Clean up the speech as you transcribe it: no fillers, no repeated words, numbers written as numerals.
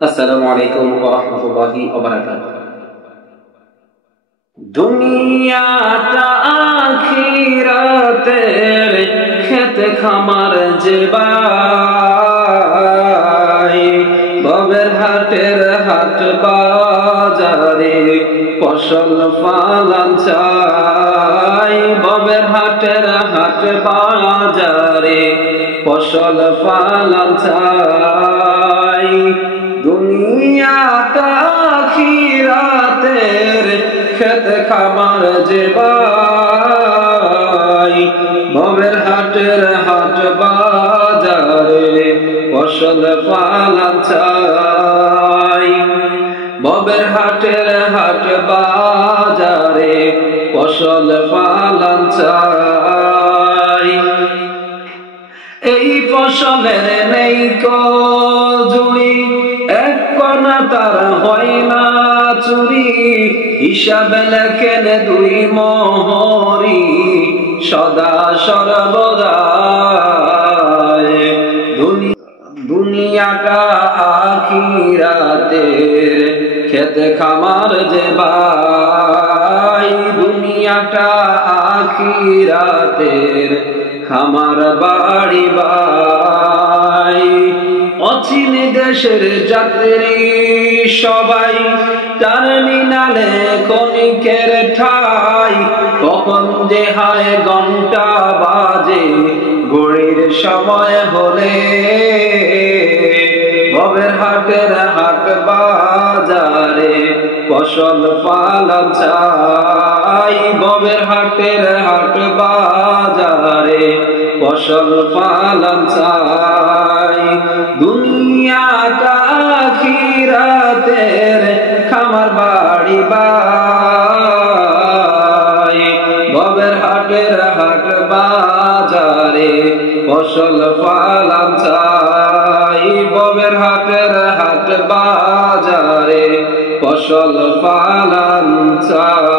আসসালামু আলাইকুম ওয়া রাহমাতুল্লাহি ওয়া বারাকাতুহু। দুনিয়াটা আখিরাতের খেত খামার যে ভাই, ভবের হাটের হাট বাজারে ফসল ফলান চাই। ভবের হাটের হাট বাজারে ফসল ফলান চাই। দুনিয়াটা আখিরাতের খেত খামার যে ভাই, ভবের হাটের হাট বাজারে ফসল ফলান চাই। ভবের হাটের হাট বাজারে ফসল ফলান চাই। এই ফসলের নেই কজুরি, এক কণা তার হয় না চুরি। হিসাব লেখেন দুই মোহরি সদা সর্বদাই। দুনিয়াটা আখিরাতের খেত খামার যে ভাই, দুনিয়াটা আখিরাতের খামার বাড়ি ভাই। অচিন দেশের যাত্রী সবাই টার্মিনালে ক্ষণিকের ঠাই। কখন যে হায় ঘন্টা বাজে ঘড়ির সময় হলে, ভবের হাটের হাট বাজারে ফসল ফলান চাই। ভবের হাটের হাট বাজারে ফসল ফলান চাই। দুনিয়াটা আখিরাতের খামার বাড়ি ভাই, ভবের হাটের হাট বাজারে ফসল ফলান চাই। ভবের হাটের হাট বাজারে ফসল ফলান চাই।